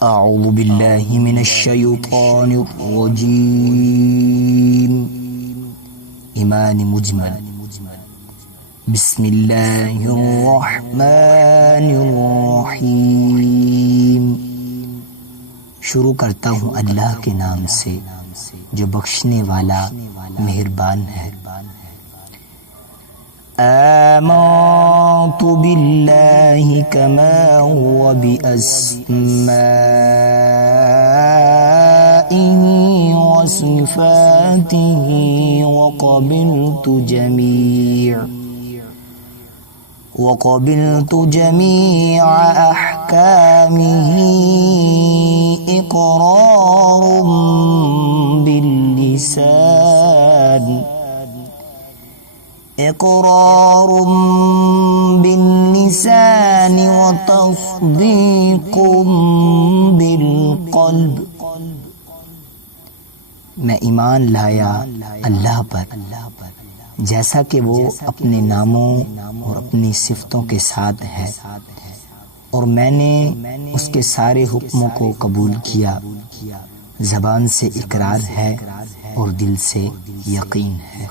أعوذ بالله من الشيطان الرجيم ईमान मुजमल बिस्मिल्लाहिर्रहमानिर्रहीम। शुरू करता हूँ अल्लाह के नाम से जो बख्शने वाला मेहरबान है। आमन्तु बिल्लाहि कमा हुवा बिअस्माइहि व सिफातिहि وقبلت جميع أحكامه إقرار باللسان وتصديق بالقلب। मैं ईमान लाया अल्लाह पर जैसा कि वो अपने नामों और अपनी सिफतों के साथ है, और मैंने उसके सारे हुक्मों को कबूल किया। ज़बान से इकरार है और दिल से यकीन है।